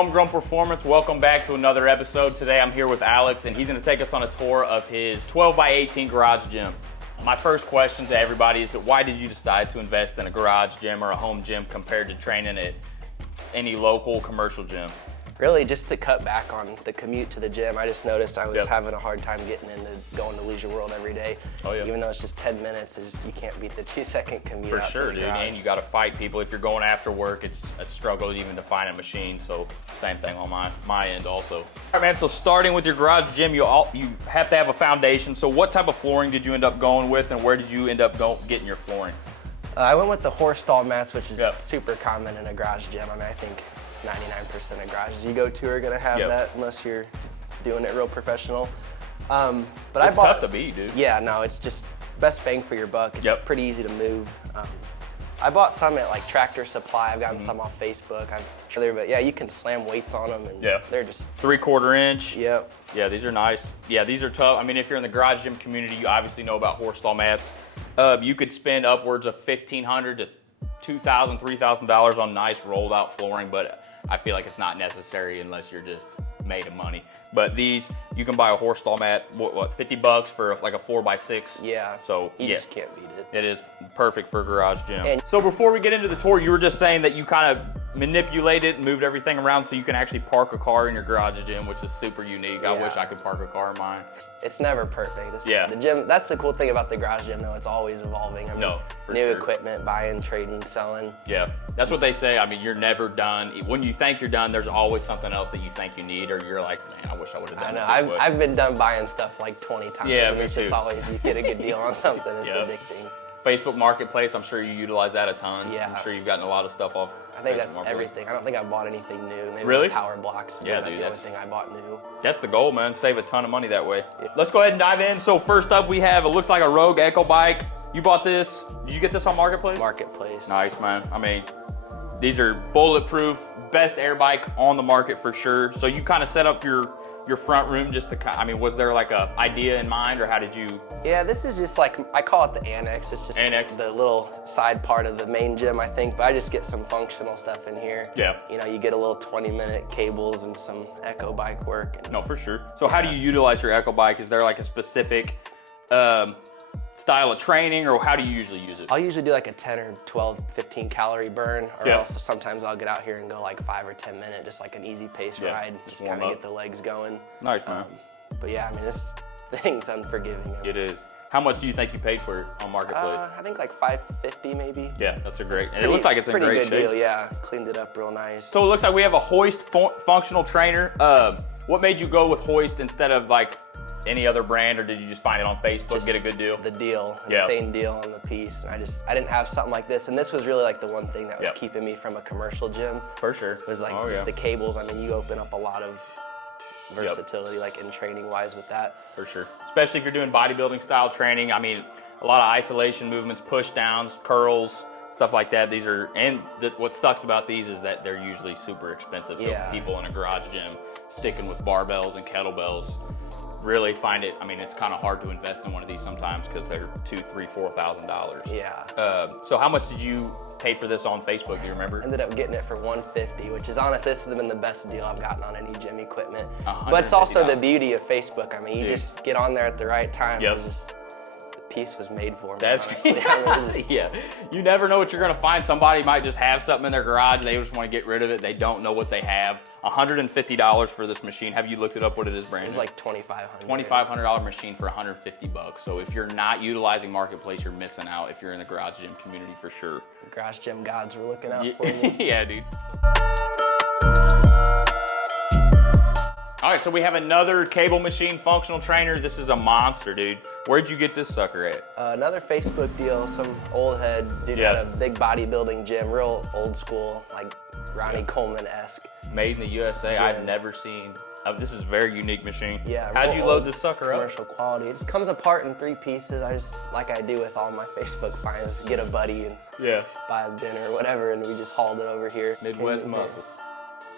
Homegrown Performance. Welcome back to another episode. Today I'm here with Alex, and he's going to take us on a tour of his 12 by 18 garage gym. My first question to everybody is, why did you decide to invest in a garage gym or a home gym compared to training at any local commercial gym? Really just to cut back on the commute to the gym. I just noticed I was having a hard time getting into going to Leisure World every day. Oh, yeah. Even though it's just 10 minutes, you can't beat the 2-second commute. For out sure, to the dude. garage. And you got to fight people. If you're going after work, it's a struggle even to find a machine. So same thing on my end also. All right, man. So starting with your garage gym, you have to have a foundation. So what type of flooring did you end up going with, and where did you end up getting your flooring? I went with the Hoist stall mats, which is super common in a garage gym. I mean, I think 99% of garages you go to are gonna have that unless you're doing it real professional. But it's tough to beat, dude. Yeah, no, it's just best bang for your buck. It's pretty easy to move. I bought some at like Tractor Supply. I've gotten some off Facebook. But yeah, you can slam weights on them, and they're just 3/4 inch. Yep. Yeah, these are nice. Yeah, these are tough. I mean, if you're in the garage gym community, you obviously know about Hoist stall mats. You could spend upwards of $1,500 to $2,000, $3,000 on nice rolled out flooring, but I feel like it's not necessary unless you're just made of money. But these, you can buy a Hoist stall mat, what, $50 for like a 4x6? Yeah. So you just can't beat it. It is perfect for a garage gym. So before we get into the tour, you were just saying that you kind of manipulated and moved everything around so you can actually park a car in your garage gym, which is super unique. I wish I could park a car in mine. It's never perfect. The gym, that's the cool thing about the garage gym though, it's always evolving. I mean, new equipment, buying, trading, selling. Yeah, that's what they say. I mean, you're never done. When you think you're done, there's always something else that you think you need, or you're like, man, I wish I would have done that. I know, I've been done buying stuff like 20 times. Yeah, and it's just always, you get a good deal on something, it's addicting. Facebook Marketplace, I'm sure you utilize that a ton. Yeah. I'm sure you've gotten a lot of stuff off. I think that's everything. I don't think I bought anything new. Maybe really? PowerBlocks. Yeah, dude. That's the only thing I bought new. That's the goal, man. Save a ton of money that way. Yeah. Let's go ahead and dive in. So first up, we have, it looks like a Rogue Echo bike. You bought this. Did you get this on Marketplace? Marketplace. Nice, man. I mean, these are bulletproof, best air bike on the market for sure. So you kind of set up your front room just to, I mean, was there like a idea in mind, or how did you? Yeah, this is just like, I call it the annex. It's just the little side part of the main gym, I think, but I just get some functional stuff in here. Yeah. You know, you get a little 20-minute cables and some Echo bike work. No, for sure. So how do you utilize your Echo bike? Is there like a specific style of training, or how do you usually use it? I'll usually do like a 10 or 12, 15 calorie burn, or else sometimes I'll get out here and go like 5 or 10 minute, just like an easy pace ride, just kind of get the legs going. Nice, man. But yeah, I mean, this thing's unforgiving. It is. How much do you think you paid for it on Marketplace? I think like $550 maybe. Yeah, that's a great, and it looks like it's in great shape. Pretty good deal, yeah. Cleaned it up real nice. So it looks like we have a Hoist functional trainer. What made you go with Hoist instead of like any other brand, or did you just find it on Facebook, get a good deal? The deal, insane deal on the piece. And I didn't have something like this, and this was really like the one thing that was keeping me from a commercial gym. For sure. It was like just the cables. I mean, you open up a lot of versatility, like in training wise with that. For sure. Especially if you're doing bodybuilding style training. I mean, a lot of isolation movements, push downs, curls, stuff like that. These are, and what sucks about these is that they're usually super expensive. So people in a garage gym sticking with barbells and kettlebells really find it, I mean, it's kind of hard to invest in one of these sometimes because they're $2,000, $3,000, $4,000. Yeah. So how much did you pay for this on Facebook? Do you remember? Ended up getting it for $150, which is honest, this has been the best deal I've gotten on any gym equipment. But it's also the beauty of Facebook. I mean, you just get on there at the right time. It's just, the piece was made for me. That's you never know what you're gonna find. Somebody might just have something in their garage, they just want to get rid of it, they don't know what they have. $150 for this machine. Have you looked it up what it is, Brandon? It's like $2,500. $2,500 machine for $150. So if you're not utilizing Marketplace, you're missing out if you're in the garage gym community for sure. The garage gym gods were looking out for me. Yeah, dude. All right, so we have another cable machine functional trainer. This is a monster, dude. Where'd you get this sucker at? Another Facebook deal. Some old head dude had a big bodybuilding gym, real old school, like Ronnie Coleman-esque. Made in the USA. Gym. I've never seen. This is a very unique machine. Yeah. How'd you load this sucker up? Commercial quality. It just comes apart in 3 pieces. I just, like I do with all my Facebook finds, get a buddy and buy a dinner or whatever, and we just hauled it over here. Midwest muscle.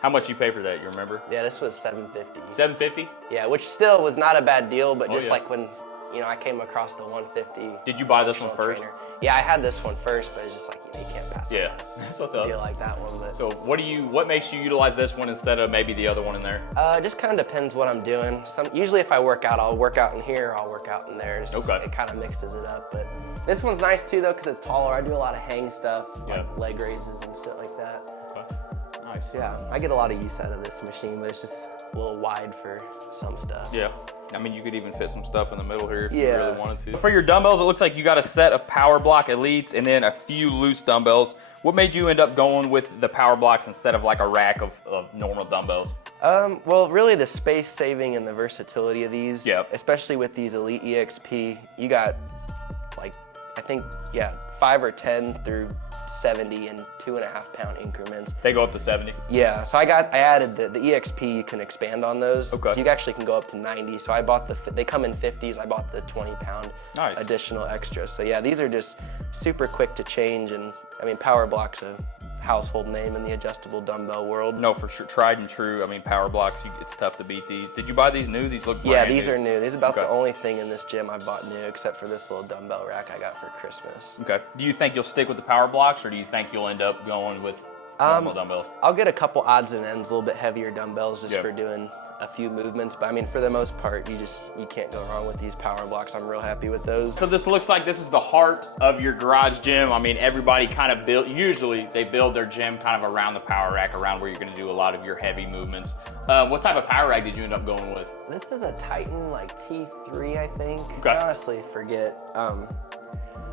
How much you pay for that, you remember? Yeah, this was $750. $750? Yeah, which still was not a bad deal, but just like when you know, I came across the 150. Did you buy this one first? Trainer. Yeah, I had this one first, but it's just like, you know, you can't pass it. Yeah, that's what's up. I like that one. But so what makes you utilize this one instead of maybe the other one in there? Just kind of depends what I'm doing. Usually if I work out, I'll work out in here, or I'll work out in there. Okay. It kind of mixes it up. But this one's nice too though, because it's taller. I do a lot of hang stuff, like leg raises and stuff like that. Okay. Nice. Yeah, I get a lot of use out of this machine, but it's just a little wide for some stuff. Yeah. I mean, you could even fit some stuff in the middle here if you really wanted to. For your dumbbells, it looks like you got a set of PowerBlock Elites and then a few loose dumbbells. What made you end up going with the PowerBlocks instead of like a rack of normal dumbbells? Well, really the space saving and the versatility of these, especially with these Elite EXP, you got like, I think, 5 or 10 through 70 in 2.5 pound increments. They go up to 70? Yeah, so I added the EXP, you can expand on those. Okay. So you actually can go up to 90. So I bought they come in 50s, I bought the 20 pound additional extra. So yeah, these are just super quick to change, and I mean, PowerBlock's a household name in the adjustable dumbbell world. No, for sure, tried and true. I mean, PowerBlocks, it's tough to beat these. Did you buy these new? These look brand new. Yeah, these are new. These are about the only thing in this gym I bought new, except for this little dumbbell rack I got for Christmas. Okay. Do you think you'll stick with the PowerBlocks, or do you think you'll end up going with normal dumbbells? I'll get a couple odds and ends, a little bit heavier dumbbells just for doing a few movements, but I mean, for the most part, you can't go wrong with these PowerBlocks. I'm real happy with those. So this looks like this is the heart of your garage gym. I mean, everybody kind of usually they build their gym kind of around the power rack, around where you're gonna do a lot of your heavy movements. What type of power rack did you end up going with? This is a Titan, like T3, I think. Okay. I honestly forget.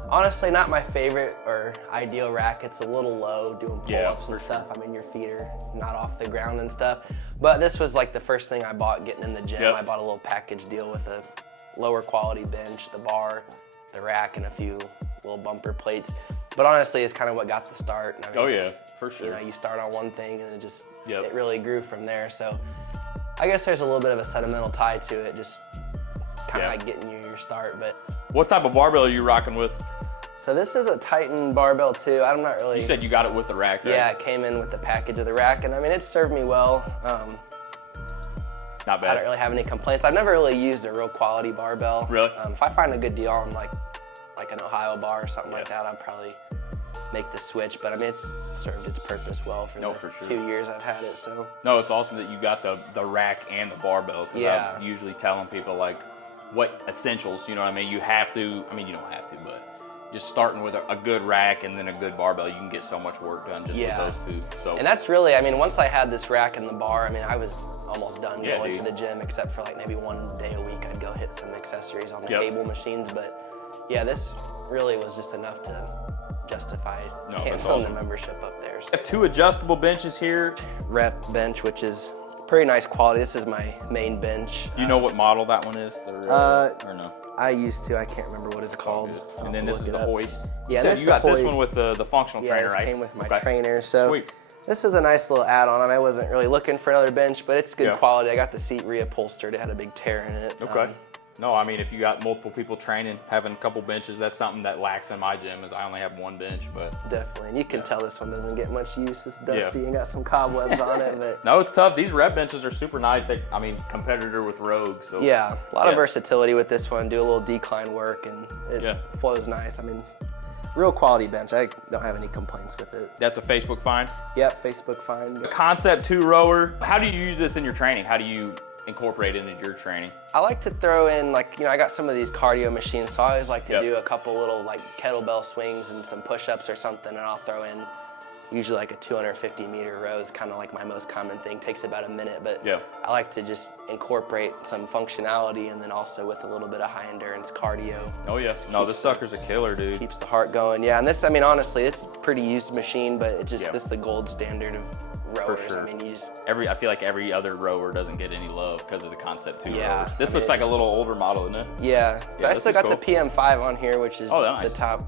Honestly, not my favorite or ideal rack. It's a little low doing pull-ups and stuff. I mean, your feet are not off the ground and stuff. But this was like the first thing I bought getting in the gym. I bought a little package deal with a lower quality bench, the bar, the rack, and a few little bumper plates. But honestly, it's kind of what got the start. And I mean, for sure. You know, you start on one thing and it really grew from there. So I guess there's a little bit of a sentimental tie to it, just kind of like getting you your start. But what type of barbell are you rocking with? So this is a Titan barbell too. I'm not really... You said you got it with the rack, right? Yeah, it came in with the package of the rack, and I mean, it served me well. Not bad. I don't really have any complaints. I've never really used a real quality barbell. Really? If I find a good deal on like an Ohio bar or something like that, I'll probably make the switch. But I mean, it's served its purpose well for the 2 years I've had it. So. No, it's awesome that you got the rack and the barbell. I'm usually telling people like what essentials, you know what I mean? You have to, I mean, you don't have to, but just starting with a good rack and then a good barbell, you can get so much work done just with those two. So. And that's really, I mean, once I had this rack and the bar, I mean, I was almost done going to the gym, except for like maybe one day a week I'd go hit some accessories on the cable machines. But yeah, this really was just enough to justify canceling the membership up there. So. I have 2 adjustable benches here. Rep bench, which is pretty nice quality. This is my main bench. Do you know what model that one is? Or no? I used to. I can't remember what it's called. And then this is the Hoist. Yeah, so you got this one with the functional trainer, right? Yeah, it came with my trainer. So this was a nice little add-on. I mean, I wasn't really looking for another bench, but it's good quality. I got the seat reupholstered. It had a big tear in it. Okay. No, I mean, if you got multiple people training, having a couple benches, that's something that lacks in my gym, is I only have one bench, but. Definitely, and you can tell this one doesn't get much use. It's dusty and got some cobwebs on it, but. No, it's tough. These rep benches are super nice. I mean, competitor with Rogue, so. Yeah, a lot of versatility with this one. Do a little decline work, and it flows nice. I mean, real quality bench. I don't have any complaints with it. That's a Facebook find? Yep, Facebook find. A Concept 2 rower. How do you use this in your training? How do you incorporate it into your training? I like to throw in, like, you know, I got some of these cardio machines, so I always like to do a couple little like kettlebell swings and some push-ups or something, and I'll throw in usually like a 250 meter row is kind of like my most common thing. Takes about a minute, but I like to just incorporate some functionality and then also with a little bit of high endurance cardio. Oh yes, no, this sucker's a killer, dude. Keeps the heart going. Yeah, and this, I mean, honestly, this is a pretty used machine, but it just this is the gold standard of rowers. For sure. I mean, you just I feel like every other rower doesn't get any love because of the Concept 2 rowers. This looks like a little older model, isn't it? Yeah, but I still got the PM5 on here, which is the top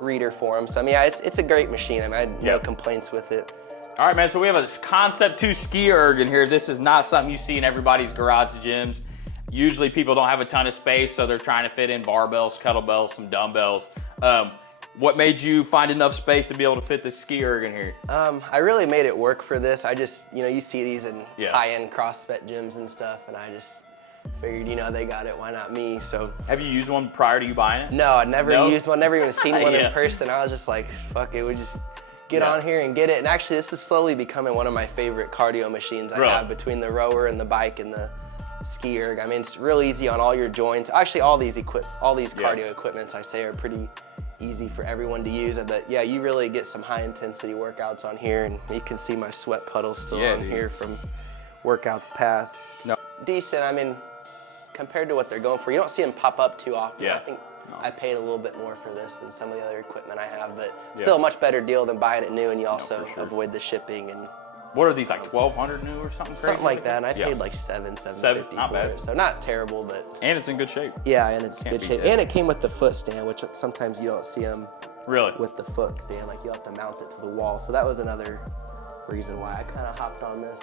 reader for them. So I mean, yeah, it's a great machine. I mean, I had no complaints with it. All right, man, so we have a Concept 2 ski erg in here. This is not something you see in everybody's garage gyms. Usually people don't have a ton of space, so they're trying to fit in barbells, kettlebells, some dumbbells. What made you find enough space to be able to fit this ski erg in here? I really made it work for this. I just, you know, you see these in high-end CrossFit gyms and stuff, and I just figured, you know, they got it, why not me? So. Have you used one prior to you buying it? No, I'd never used one, never even seen one Yeah. in person. I was just like, fuck it, we just get on here and get it. And actually, this is slowly becoming one of my favorite cardio machines I have, between the rower and the bike and the ski erg. I mean, it's real easy on all your joints. Actually, all these cardio equipments I say are pretty easy for everyone to use. But yeah, you really get some high intensity workouts on here, and you can see my sweat puddles still on here from workouts past. No. Decent. I mean, compared to what they're going for, you don't see them pop up too often. Yeah. I think I paid a little bit more for this than some of the other equipment I have, but still a much better deal than buying it new, and you also avoid the shipping. And what are these, like 1,200 new or something crazy? Something like that, and I paid like $750 not for bad. it. So not terrible, but. And it's in good shape. Yeah, and it's good shape. And it came with the foot stand, which sometimes you don't see them with the foot stand. Like, you have to mount it to the wall. So that was another reason why I kind of hopped on this.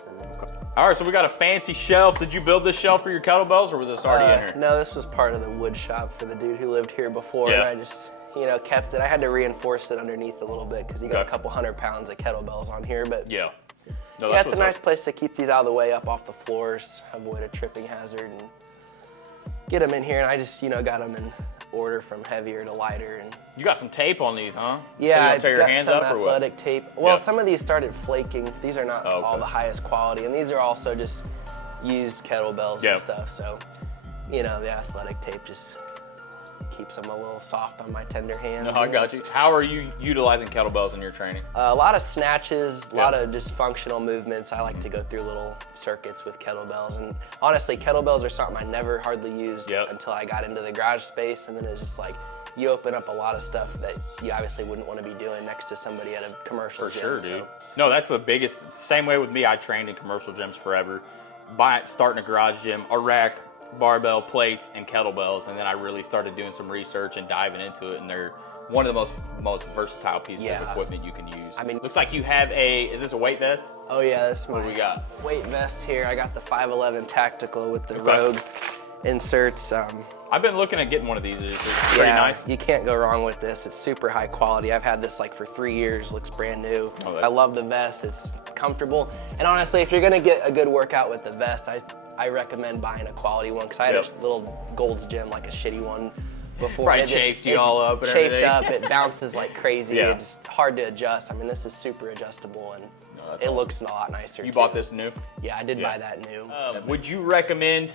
All right, so we got a fancy shelf. Did you build this shelf for your kettlebells, or was this already in here? No, this was part of the wood shop for the dude who lived here before, and I just, you know, kept it. I had to reinforce it underneath a little bit because you got a couple 100 pounds of kettlebells on here, but no, it's a nice place to keep these out of the way, up off the floors, avoid a tripping hazard, and get them in here. And I just, you know, got them in order from heavier to lighter. And you got some tape on these, huh? Yeah, so you I don't tear your hands got up, some or what? athletic tape. Well, some of these started flaking. These are not all the highest quality, and these are also just used kettlebells and stuff. So, you know, the athletic tape just keeps them a little soft on my tender hands. No, I got you. How are you utilizing kettlebells in your training? A lot of snatches, a lot of just functional movements. I like to go through little circuits with kettlebells, and honestly, kettlebells are something I never hardly used until I got into the garage space, and then it's just like, you open up a lot of stuff that you obviously wouldn't want to be doing next to somebody at a commercial gym. For sure, dude. No, that's the biggest. Same way with me. I trained in commercial gyms forever. Starting a garage gym, a rack, barbell, plates, and kettlebells, and then I really started doing some research and diving into it, and they're one of the most versatile pieces of equipment you can use. I mean, looks like you have is this a weight vest? Oh yeah, this is what we got. Weight vest here. I got the 511 Tactical with the Rogue inserts. I've been looking at getting one of these. It's pretty nice. You can't go wrong with this. It's super high quality. I've had this like for 3 years. Looks brand new. I love the vest. It's comfortable. And honestly, if you're gonna get a good workout with the vest, I recommend buying a quality one, because I had a little Gold's Gym, like a shitty one before. Probably chafed you all up and everything. Chafed up. It bounces like crazy. It's hard to adjust. I mean, this is super adjustable, and it looks a lot nicer. You bought this new? Yeah, I did buy that new. Would you recommend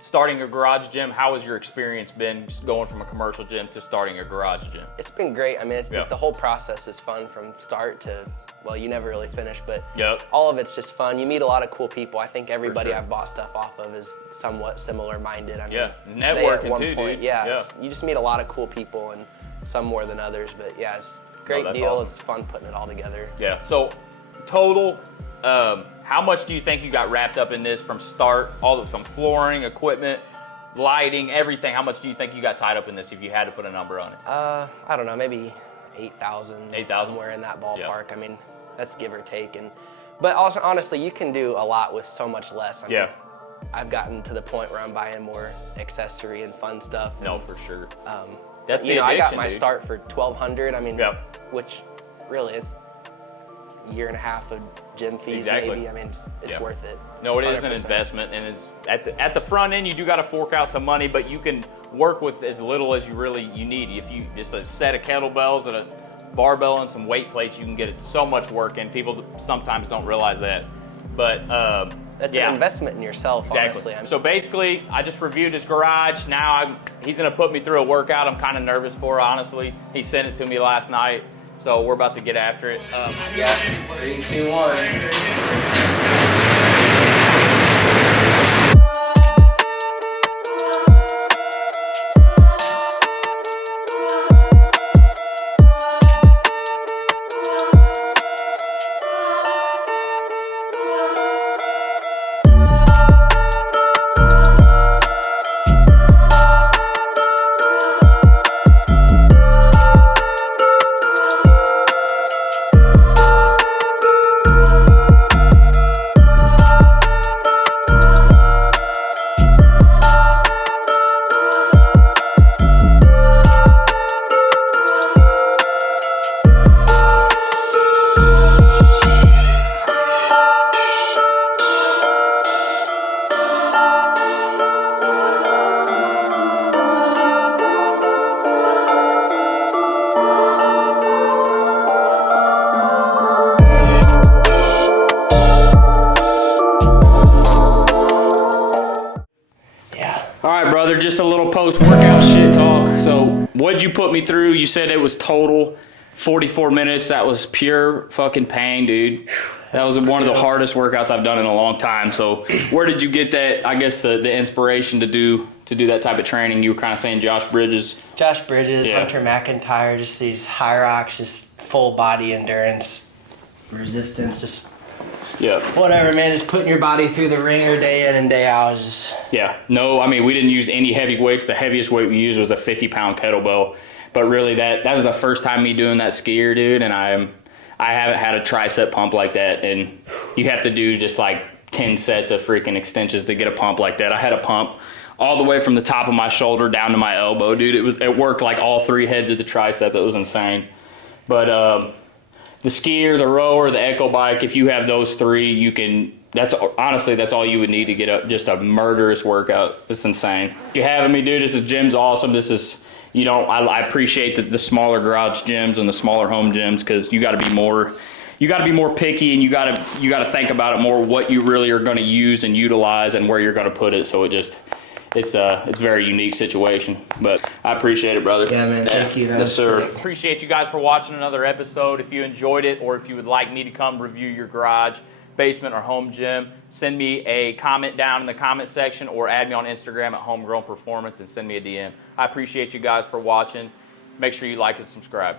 starting a garage gym? How has your experience been going from a commercial gym to starting a garage gym? It's been great. I mean, it's just, the whole process is fun from start to, well, you never really finish, but all of it's just fun. You meet a lot of cool people. I think everybody I've bought stuff off of is somewhat similar minded. I mean, networking too, dude. You just meet a lot of cool people, and some more than others, but it's a great deal. Awesome. It's fun putting it all together. Yeah, so total, how much do you think you got wrapped up in this from start, from flooring, equipment, lighting, everything? How much do you think you got tied up in this if you had to put a number on it? I don't know, maybe 8,000, somewhere in that ballpark. I mean, that's give or take. But also, honestly, you can do a lot with so much less. I mean, I've gotten to the point where I'm buying more accessory and fun stuff. No, for sure. That's the addiction, I got my start for $1,200. I mean, which really is a year and a half of gym fees, maybe. I mean, it's worth it. No, it is an investment, and it's at the front end, you do got to fork out some money, but you can work with as little as you need. If you just a set of kettlebells and a barbell and some weight plates, you can get it so much work, and people sometimes don't realize that. But that's an investment in yourself, honestly. So basically, I just reviewed his garage. Now he's gonna put me through a workout I'm kind of nervous for, honestly. He sent it to me last night, so we're about to get after it. 3, 2, 1. brother. Just a little post-workout shit talk. So what'd you put me through? You said it was total 44 minutes. That was pure fucking pain, dude. That was one of the hardest workouts I've done in a long time. So where did you get that, I guess, the inspiration to do that type of training? You were kind of saying Josh Bridges. Josh Bridges, Hunter McIntyre, just these high rocks, just full body endurance, resistance, just whatever, man. Just putting your body through the ringer day in and day out. Just No, I mean, we didn't use any heavy weights. The heaviest weight we used was a 50-pound kettlebell. But really, that was the first time me doing that skier, dude, and I haven't had a tricep pump like that, and you have to do just like 10 sets of freaking extensions to get a pump like that. I had a pump all the way from the top of my shoulder down to my elbow, dude. It worked like all 3 heads of the tricep. It was insane. But the skier, the rower, the echo bike, if you have those 3, you can. That's all you would need to get just a murderous workout. It's insane. You having me, dude? This gym's awesome. This is. I appreciate the smaller garage gyms and the smaller home gyms, because you got to be more picky, and you got to think about it more, what you really are going to use and utilize and where you're going to put it. So it's a very unique situation, but I appreciate it, brother. Yeah, man. Thank you. Yes, sir. Appreciate you guys for watching another episode. If you enjoyed it, or if you would like me to come review your garage, basement, or home gym, send me a comment down in the comment section, or add me on Instagram at Homegrown Performance and send me a DM. I appreciate you guys for watching. Make sure you like and subscribe.